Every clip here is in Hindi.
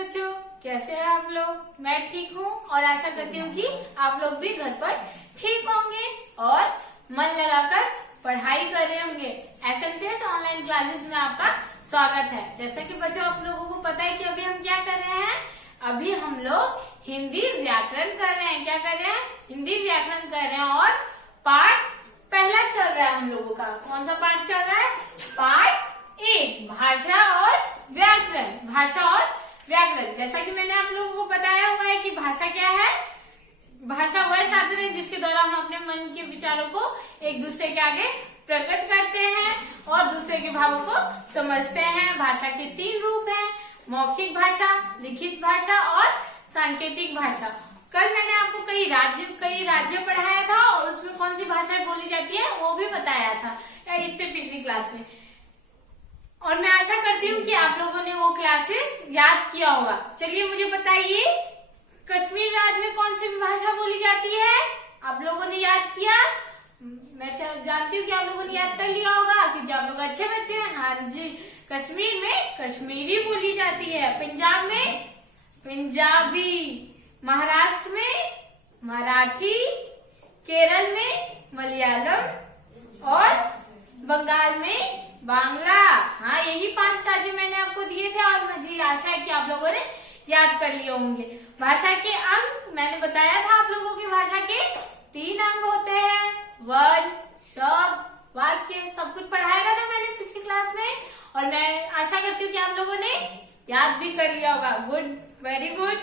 बच्चों, कैसे हैं आप लोग? मैं ठीक हूँ और आशा करती हूँ कि आप लोग भी घर पर ठीक होंगे और मन लगाकर पढ़ाई कर रहे होंगे। एसएमसीएस ऑनलाइन क्लासेस में आपका स्वागत है। जैसा कि बच्चों आप लोगों को पता है कि अभी हम क्या कर रहे हैं, अभी हम लोग हिंदी व्याकरण कर रहे हैं। क्या कर रहे हैं? हिंदी व्याकरण कर रहे हैं और पाठ पहला चल रहा है हम लोगों का। कौन सा पाठ चल रहा है? पाठ 1, भाषा और व्याकरण। भाषा और व्याकरण, जैसा कि मैंने आप लोगों को बताया हुआ है कि भाषा क्या है। भाषा वह साधन है जिसके द्वारा हम अपने मन के विचारों को एक दूसरे के आगे प्रकट करते हैं और दूसरे के भावों को समझते हैं। भाषा के 3 रूप हैं, मौखिक भाषा, लिखित भाषा और सांकेतिक भाषा। कल मैंने आपको कई राज्य पढ़ाया था और उसमें कौन सी भाषाएं बोली जाती है वो भी बताया था इससे पिछली क्लास में। और मैं आशा करती हूँ कि आप लोगों ने वो क्लासेस याद किया होगा। चलिए मुझे बताइए, कश्मीर राज्य में कौन सी भाषा बोली जाती है? आप लोगों ने याद किया? मैं जानती हूँ कि आप लोगों ने याद कर लिया होगा क्योंकि आप लोग अच्छे बच्चे हैं। हाँ जी, कश्मीर में कश्मीरी बोली जाती है, पंजाब में पंजाबी, महाराष्ट्र में मराठी, केरल में मलयालम और बंगाल में बांग्ला। हाँ, यही 5 राज्य मैंने आपको दिए थे और मुझे आशा है कि आप लोगों ने याद कर लिए होंगे। भाषा के अंग मैंने बताया था आप लोगों की, भाषा के 3 अंग होते हैं, वर्ण, शब्द, वाक्य। सब कुछ पढ़ाया था ना मैंने पिछली क्लास में और मैं आशा करती हूँ कि आप लोगों ने याद भी कर लिया होगा। Good, very good.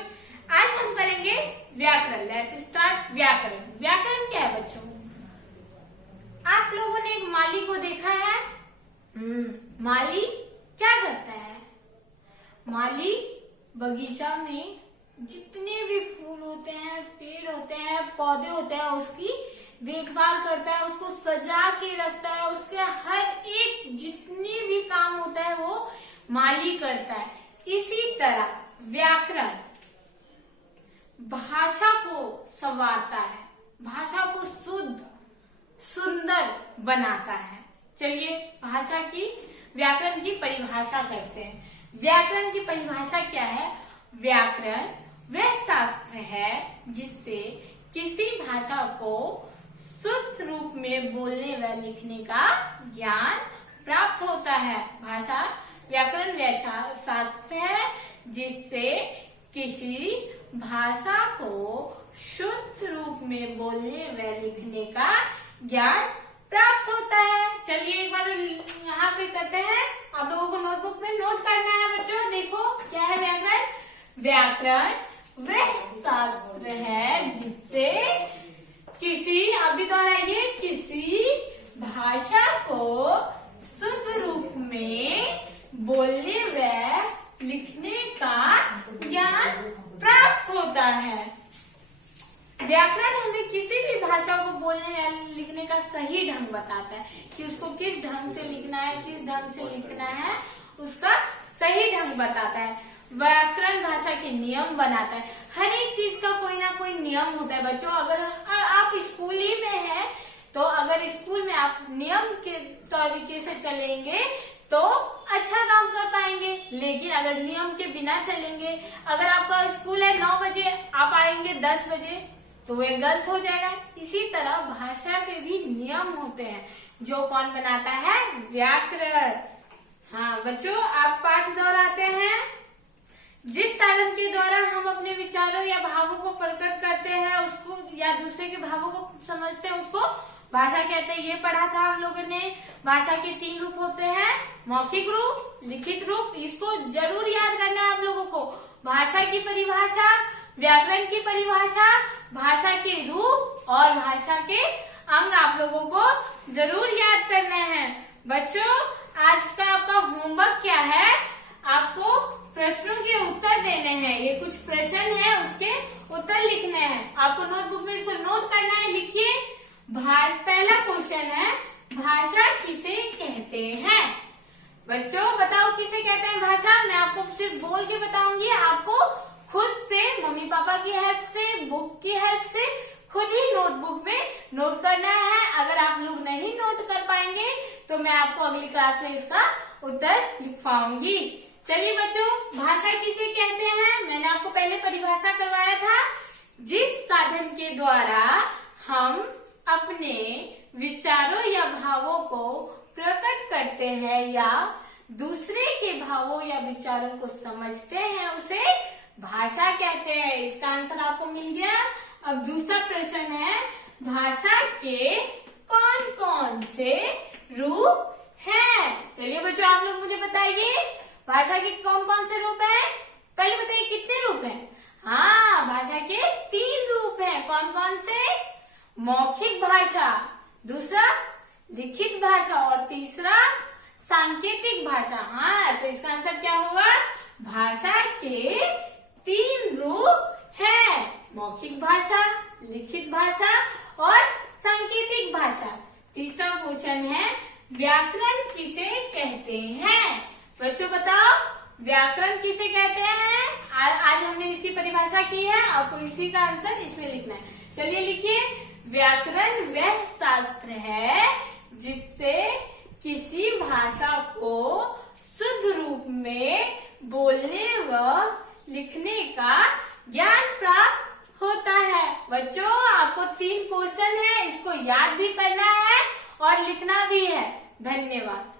आज हम करेंगे व्याकरण। लेट्स स्टार्ट व्याकरण। व्याकरण क्या है बच्चों? आप लोगों ने एक माली को देखा है? माली क्या करता है? माली बगीचा में जितने भी फूल होते हैं, पेड़ होते हैं, पौधे होते हैं, उसकी देखभाल करता है, उसको सजा के रखता है, उसके हर एक जितने भी काम होता है वो माली करता है। इसी तरह व्याकरण भाषा को संवारता है, भाषा को शुद्ध सुंदर बनाता है। चलिए भाषा की, व्याकरण की परिभाषा करते हैं। व्याकरण की परिभाषा क्या है? व्याकरण वह शास्त्र है जिससे किसी भाषा को शुद्ध रूप में बोलने व लिखने का ज्ञान प्राप्त होता है। भाषा व्याकरण वह शास्त्र है जिससे किसी भाषा को शुद्ध रूप में बोलने व लिखने का ज्ञान प्राप्त होता है। चलिए एक बार यहाँ पे करते हैं, आप लोगों को नोटबुक में नोट करना है बच्चों। देखो क्या है व्याकरण? व्याकरण वह शास्त्र है जिससे किसी, अभी दोहराइए, किसी भाषा को शुद्ध रूप में बोलने व लिखने का ज्ञान प्राप्त होता है। व्याकरण हमें किसी भी भाषा को बोलने या लिखने का सही ढंग बताता है कि उसको किस ढंग से लिखना है, किस ढंग से लिखना है, उसका सही ढंग बताता है। व्याकरण भाषा के नियम बनाता है। हर एक चीज का कोई ना कोई नियम होता है बच्चों। अगर आप स्कूल ही में हैं तो अगर स्कूल में आप नियम के तरीके से चलेंगे तो अच्छा काम कर पाएंगे, लेकिन अगर नियम के बिना चलेंगे, अगर आपका स्कूल है 9 बजे, आप आएंगे 10 बजे, तो वे गलत हो जाएगा। इसी तरह भाषा के भी नियम होते हैं जो कौन बनाता है? व्याकरण। हाँ बच्चों, आप पाठ दोहराते हैं। जिस साधन के द्वारा हम अपने विचारों या भावों को प्रकट करते हैं, उसको या दूसरे के भावों को समझते हैं, उसको भाषा कहते हैं। ये पढ़ा था हम लोगों ने। भाषा के 3 रूप होते हैं, मौखिक रूप, लिखित रूप। इसको जरूर याद करना है आप लोगों को। भाषा की परिभाषा, व्याकरण की परिभाषा, भाषा के रूप और भाषा के अंग आप लोगों को जरूर याद करने हैं। बच्चों आज का आपका होमवर्क क्या है? आपको प्रश्नों के उत्तर देने हैं। ये कुछ प्रश्न है, उसके उत्तर लिखने हैं। आपको नोटबुक में इसको नोट करना है। लिखिए। पहला क्वेश्चन है, भाषा किसे कहते हैं? बच्चों बताओ किसे कहते हैं भाषा? मैं आपको सिर्फ बोल के बताऊंगी, आपको खुद से, मम्मी पापा की हेल्प से, बुक की हेल्प से खुद ही नोटबुक में नोट करना है। अगर आप लोग नहीं नोट कर पाएंगे तो मैं आपको अगली क्लास में इसका उत्तर लिखवाऊंगी। चलिए बच्चों, भाषा किसे कहते हैं? मैंने आपको पहले परिभाषा करवाया था। जिस साधन के द्वारा हम अपने विचारों या भावों को प्रकट करते हैं या दूसरे के भावों या विचारों को समझते हैं, उसे भाषा कहते हैं। इसका आंसर आपको मिल गया। अब दूसरा प्रश्न है, भाषा के कौन कौन से रूप हैं? चलिए बच्चों, आप लोग मुझे बताइए, भाषा के कौन कौन से रूप हैं? पहले बताइए कितने रूप हैं? हाँ, भाषा के 3 रूप हैं। कौन कौन से? मौखिक भाषा, दूसरा लिखित भाषा और तीसरा सांकेतिक भाषा। हाँ, तो इसका आंसर क्या होगा? भाषा के 3 रूप हैं, मौखिक भाषा, लिखित भाषा और सांकेतिक भाषा। तीसरा क्वेश्चन है, व्याकरण किसे कहते हैं? बच्चों बताओ, व्याकरण किसे कहते हैं? आज हमने इसकी परिभाषा की है, आपको इसी का आंसर इसमें लिखना है। चलिए लिखिए, व्याकरण वह शास्त्र है जिससे किसी भाषा को शुद्ध रूप में बोलने व लिखने का ज्ञान प्राप्त होता है। बच्चों, आपको 3 क्वेश्चन है, इसको याद भी करना है और लिखना भी है। धन्यवाद।